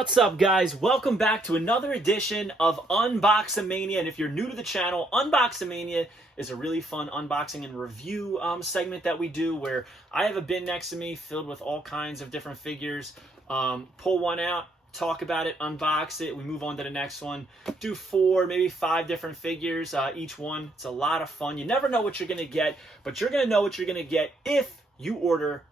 What's up, guys? Welcome back to another edition of UNBOXAMANIA. And if you're new to the channel, UNBOXAMANIA is a really fun unboxing and review segment that we do where I have a bin next to me filled with all kinds of different figures. Pull one out, talk about it, unbox it, we move on to the next one. Do 4, maybe 5 different figures each one. It's a lot of fun. You never know what you're going to get, but you're going to know what you're going to get if you order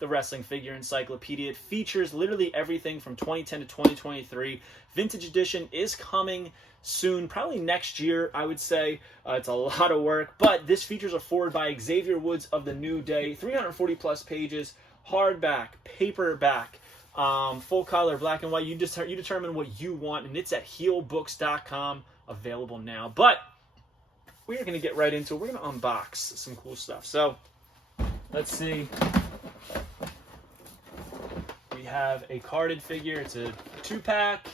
the Wrestling Figure Encyclopedia. It features literally everything from 2010 to 2023. Vintage edition is coming soon, probably next year, I would say. It's a lot of work, but this features a forward by Xavier Woods of the New Day, 340 plus pages, hardback, paperback, full color, black and white. You determine what you want, and it's at heelbooks.com, available now. But we're going to get right into it. We're going to unbox some cool stuff. So let's see. We have a carded figure. It's a 2-pack.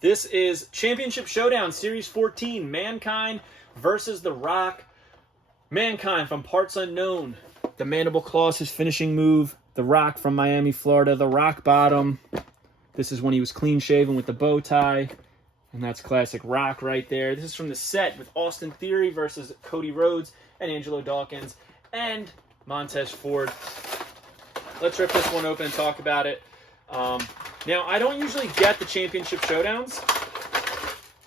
This is Championship Showdown Series 14, Mankind versus The Rock. Mankind from Parts Unknown. The Mandible Claws, his finishing move. The Rock from Miami, Florida. The Rock Bottom. This is when he was clean shaven with the bow tie. And that's classic Rock right there. This is from the set with Austin Theory versus Cody Rhodes and Angelo Dawkins and Montez Ford. Let's rip this one open and talk about it. Now, I don't usually get the Championship Showdowns.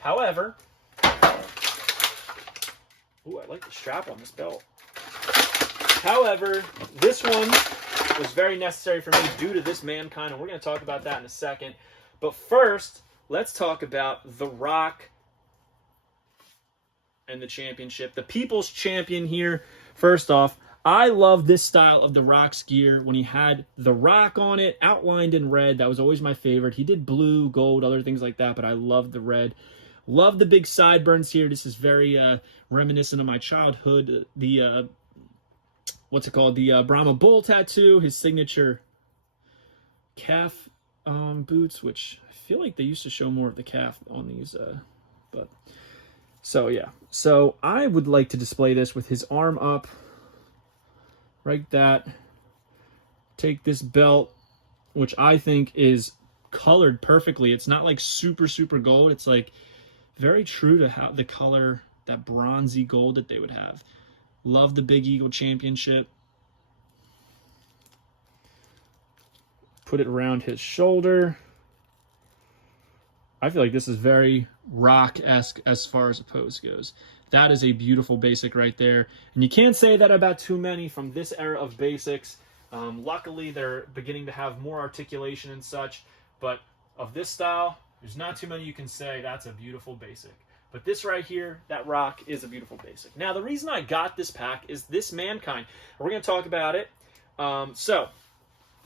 However, ooh, I like the strap on this belt. However, this one was very necessary for me due to this Mankind, and we're going to talk about that in a second. But first, let's talk about The Rock and the championship. The People's Champion here. First off, I love this style of The Rock's gear when he had The Rock on it, outlined in red. That was always my favorite. He did blue, gold, other things like that, but I love the red. Love the big sideburns here. This is very reminiscent of my childhood. The, what's it called? The Brahma Bull tattoo, his signature calf boots, which I feel like they used to show more of the calf on these, but so yeah. So I would like to display this with his arm up, like that. Take this belt, which I think is colored perfectly. It's not like super gold. It's like very true to how the color, that bronzy gold that they would have. Love the Big Eagle Championship. Put it around his shoulder. I feel like this is very Rock-esque as far as a pose goes. That is a beautiful basic right there. And you can't say that about too many from this era of basics. Luckily, they're beginning to have more articulation and such. But of this style, there's not too many you can say that's a beautiful basic. But this right here, that Rock, is a beautiful basic. Now, the reason I got this pack is this Mankind. We're going to talk about it. So,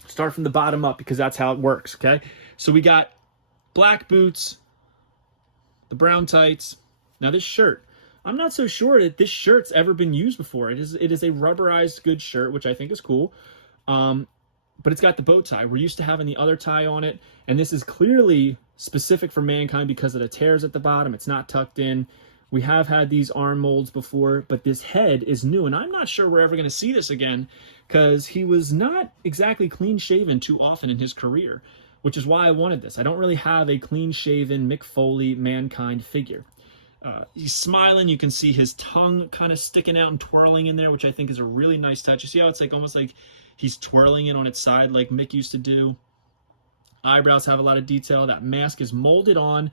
start from the bottom up because that's how it works, okay? So we got black boots, the brown tights. Now this shirt, I'm not so sure that this shirt's ever been used before. It is a rubberized good shirt, which I think is cool. But it's got the bow tie. We're used to having the other tie on it, and this is clearly specific for Mankind because of the tears at the bottom. It's not tucked in. We have had these arm molds before, but this head is new, and I'm not sure we're ever going to see this again because he was not exactly clean-shaven too often in his career, which is why I wanted this. I don't really have a clean-shaven Mick Foley Mankind figure. He's smiling. You can see his tongue kind of sticking out and twirling in there, which I think is a really nice touch. You see how it's like almost like he's twirling it on its side like Mick used to do. Eyebrows have a lot of detail. That mask is molded on.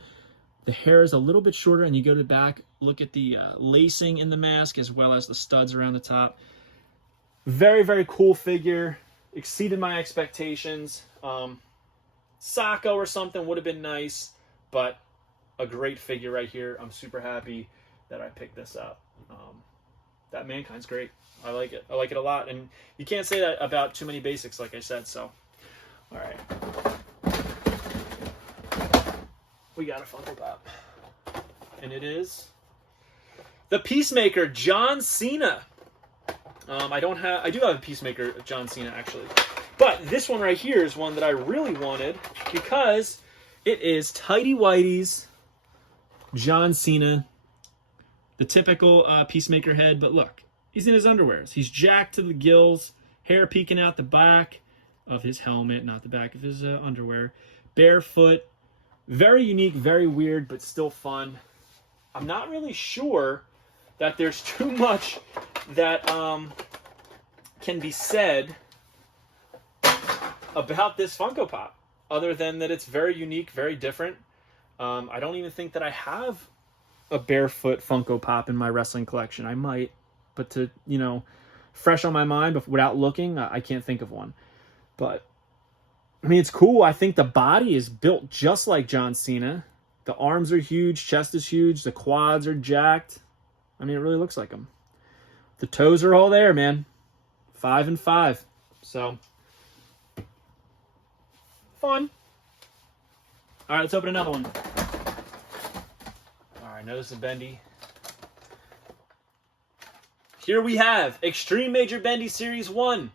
The hair is a little bit shorter, and you go to the back, look at the lacing in the mask as well as the studs around the top. Very cool figure. Exceeded my expectations. Sacco or something would have been nice, but a great figure right here. I'm super happy that I picked this up. That Mankind's great. I like it. I like it a lot. And you can't say that about too many basics, like I said. So, all right. We got a Funko Pop. And it is the Peacemaker, John Cena. I do have a Peacemaker, John Cena, actually. But this one right here is one that I really wanted because it is Tighty Whitey's John Cena. The typical Peacemaker head, but look, he's in his underwears. He's jacked to the gills, hair peeking out the back. of his helmet, not the back of his underwear. Barefoot. Very unique, very weird, but still fun. I'm not really sure that there's too much that can be said about this Funko Pop, other than that it's very unique, very different. I don't even think that I have a barefoot Funko Pop in my wrestling collection. I might, but to, you know, fresh on my mind but without looking, I can't think of one. But I mean, it's cool. I think the body is built just like John Cena. The arms are huge, chest is huge, the quads are jacked. I mean, it really looks like him. The toes are all there, man. 5 and 5. So, fun. All right, let's open another one. All right, notice the bendy. Here we have Extreme Major Bendy Series 1.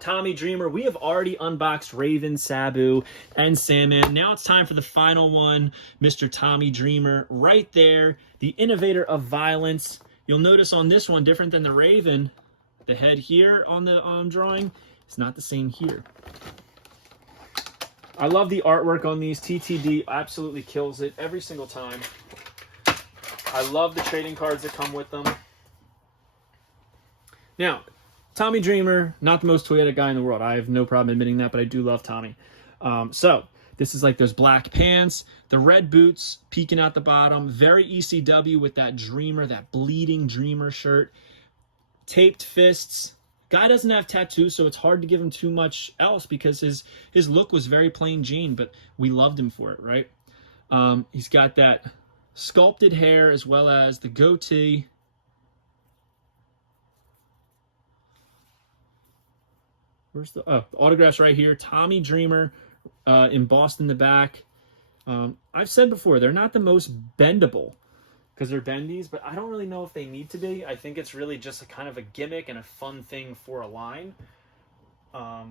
Tommy Dreamer. We have already unboxed Raven, Sabu, and Sandman. Now it's time for the final one, Mr. Tommy Dreamer. Right there, the innovator of violence. You'll notice on this one, different than the Raven, the head here on the drawing is not the same here. I love the artwork on these. TTD absolutely kills it every single time. I love the trading cards that come with them. Now, Tommy Dreamer, not the most Toyota guy in the world. I have no problem admitting that, but I do love Tommy. So, this is like those black pants, the red boots peeking out the bottom, very ECW with that Dreamer, that bleeding Dreamer shirt, taped fists. Guy doesn't have tattoos, so it's hard to give him too much else because his look was very plain Jane, but we loved him for it, right? He's got that sculpted hair as well as the goatee. Where's the autographs right here? Tommy Dreamer embossed in the back. I've said before, they're not the most bendable because they're bendies, but I don't really know if they need to be. I think it's really just a kind of a gimmick and a fun thing for a line. I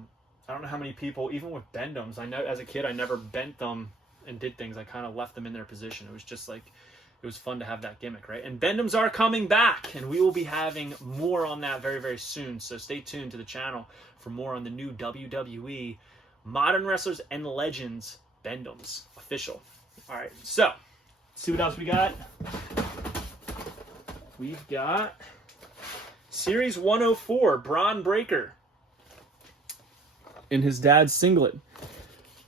don't know how many people, even with bend-ems, I know as a kid I never bent them and did things. I kind of left them in their position. It was just like, it was fun to have that gimmick, right? And bend-ems are coming back, and we will be having more on that very, very soon. So stay tuned to the channel for more on the new WWE Modern Wrestlers and Legends bend-ems official. All right, so let's see what else we got. We've got Series 104, Bronbreaker in his dad's singlet.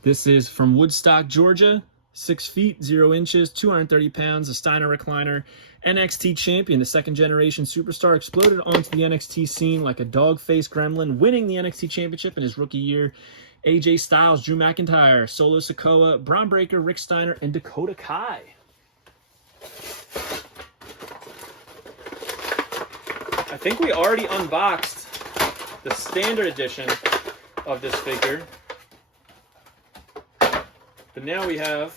This is from Woodstock, Georgia. 6 feet, 0 inches, 230 pounds, a Steiner recliner, NXT champion, the second generation superstar, exploded onto the NXT scene like a dog-faced gremlin, winning the NXT championship in his rookie year. AJ Styles, Drew McIntyre, Solo Sikoa, Bronbreaker, Rick Steiner, and Dakota Kai. I think we already unboxed the standard edition of this figure. But now we have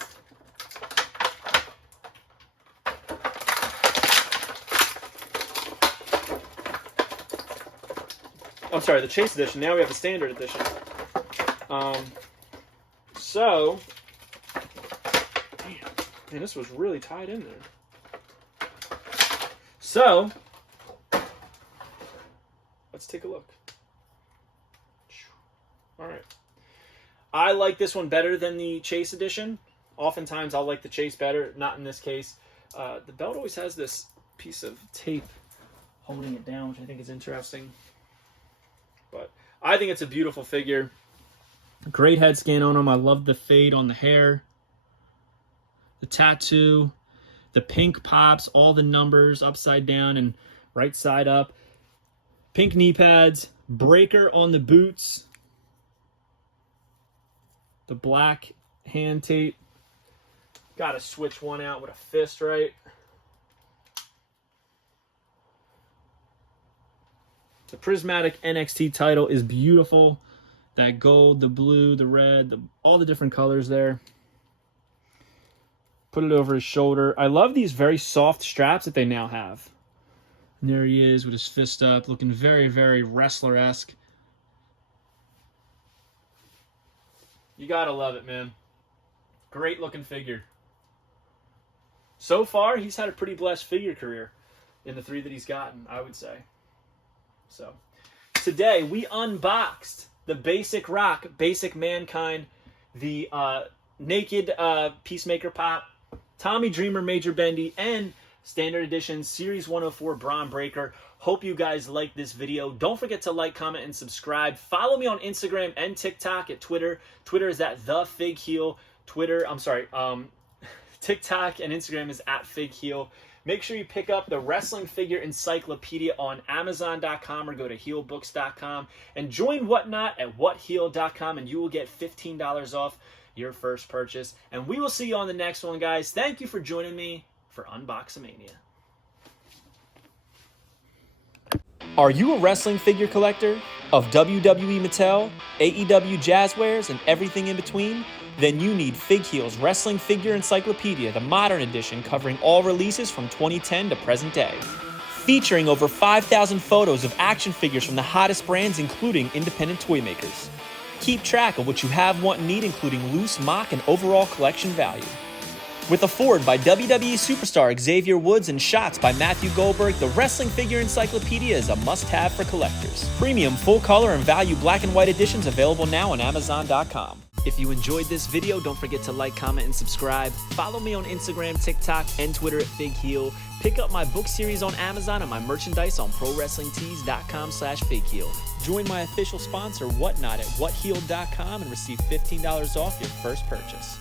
the Chase edition. Now we have the standard edition. So, man, this was really tied in there. So, let's take a look. All right. I like this one better than the Chase edition. Oftentimes I'll like the Chase better, not in this case. The belt always has this piece of tape holding it down, which I think is interesting. But I think it's a beautiful figure. Great head scan on him. I love the fade on the hair. The tattoo. The pink pops. All the numbers upside down and right side up. Pink knee pads. Breaker on the boots. The black hand tape. Got to switch one out with a fist, right? The prismatic NXT title is beautiful. That gold, the blue, the red, all the different colors there. Put it over his shoulder. I love these very soft straps that they now have. And there he is with his fist up, looking very, very wrestler-esque. You gotta love it, man. Great looking figure. So far, he's had a pretty blessed figure career in the 3 that he's gotten, I would say. So, today we unboxed the Basic Rock, Basic Mankind, the Naked Peacemaker Pop, Tommy Dreamer Major Bendy, and Standard Edition Series 104 Bronbreaker. Hope you guys like this video. Don't forget to like, comment, and subscribe. Follow me on Instagram and TikTok at Twitter. Twitter is at TheFigHeel. TikTok and Instagram is at FigHeel. Make sure you pick up the Wrestling Figure Encyclopedia on Amazon.com or go to HeelBooks.com and join Whatnot at WhatHeal.com and you will get $15 off your first purchase. And we will see you on the next one, guys. Thank you for joining me for UNBOXAMANIA. Are you a wrestling figure collector of WWE Mattel, AEW Jazzwares, and everything in between? Then you need FigHeel's Wrestling Figure Encyclopedia, the modern edition covering all releases from 2010 to present day. Featuring over 5,000 photos of action figures from the hottest brands, including independent toy makers. Keep track of what you have, want, and need, including loose, mock, and overall collection value. With a foreword by WWE superstar Xavier Woods and shots by Matthew Goldberg, the Wrestling Figure Encyclopedia is a must-have for collectors. Premium, full-color, and value black and white editions available now on Amazon.com. If you enjoyed this video, don't forget to like, comment, and subscribe. Follow me on Instagram, TikTok, and Twitter at FigHeel. Pick up my book series on Amazon and my merchandise on ProWrestlingTees.com/FigHeel. Join my official sponsor, Whatnot, at WhatHeal.com and receive $15 off your first purchase.